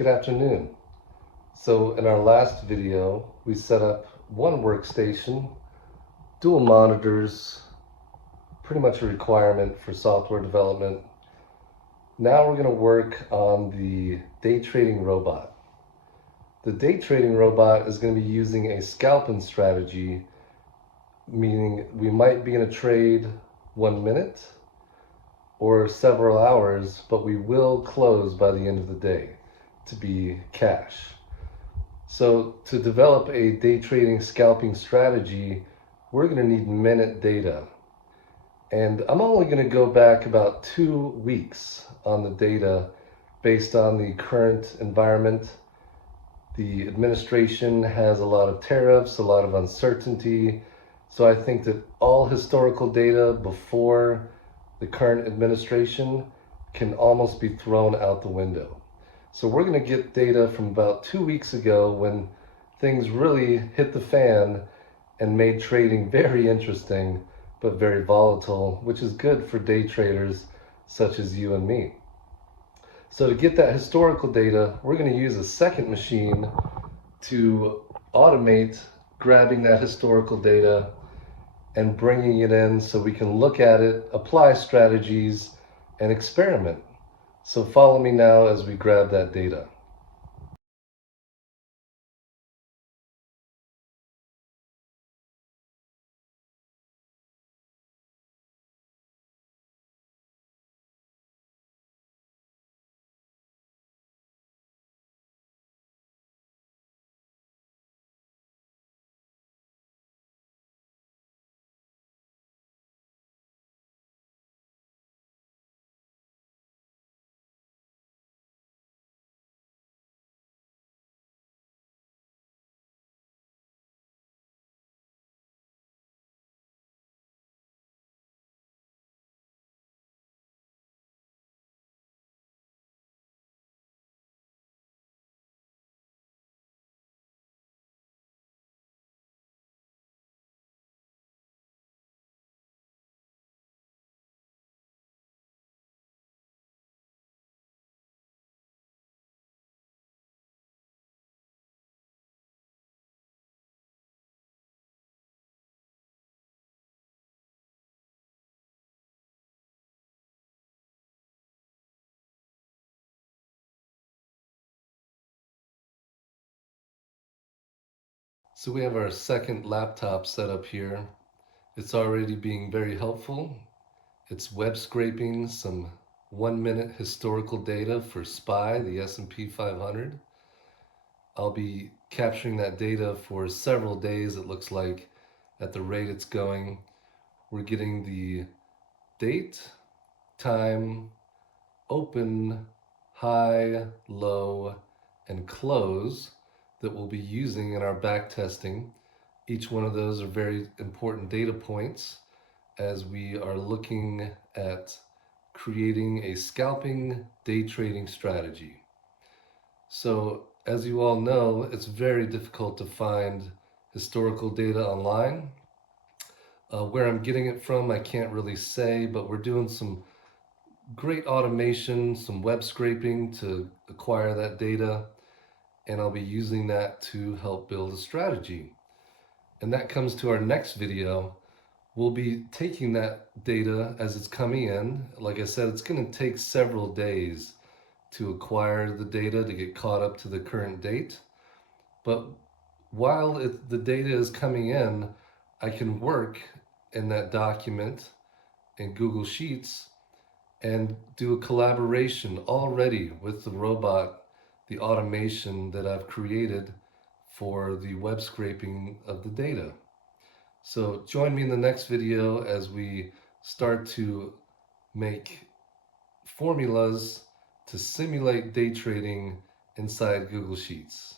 Good afternoon. So in our last video, we set up one workstation, dual monitors, pretty much a requirement for software development. Now we're going to work on the day trading robot. The day trading robot is going to be using a scalping strategy, meaning we might be in a trade 1 minute or several hours, but we will close by the end of the day to be cash. So to develop a day trading scalping strategy, we're going to need minute data. And I'm only going to go back about 2 weeks on the data based on the current environment. The administration has a lot of tariffs, a lot of uncertainty. So I think that all historical data before the current administration can almost be thrown out the window. So we're going to get data from about 2 weeks ago when things really hit the fan and made trading very interesting, but very volatile, which is good for day traders such as you and me. So to get that historical data, we're going to use a second machine to automate grabbing that historical data and bringing it in so we can look at it, apply strategies, and experiment. So follow me now as we grab that data. So we have our second laptop set up here. It's already being very helpful. It's web scraping some 1 minute historical data for SPY, the S&P 500. I'll be capturing that data for several days, it looks like, at the rate it's going. We're getting the date, time, open, high, low, and close that we'll be using in our back testing. Each one of those are very important data points as we are looking at creating a scalping day trading strategy. So as you all know, it's very difficult to find historical data online. Where I'm getting it from, I can't really say, but we're doing some great automation, some web scraping to acquire that data, and I'll be using that to help build a strategy. And that comes to our next video. We'll be taking that data as it's coming in. Like I said, it's going to take several days to acquire the data to get caught up to the current date. But while the data is coming in, I can work in that document in Google Sheets and do a collaboration already with the robot, the automation that I've created for the web scraping of the data. So join me in the next video as we start to make formulas to simulate day trading inside Google Sheets.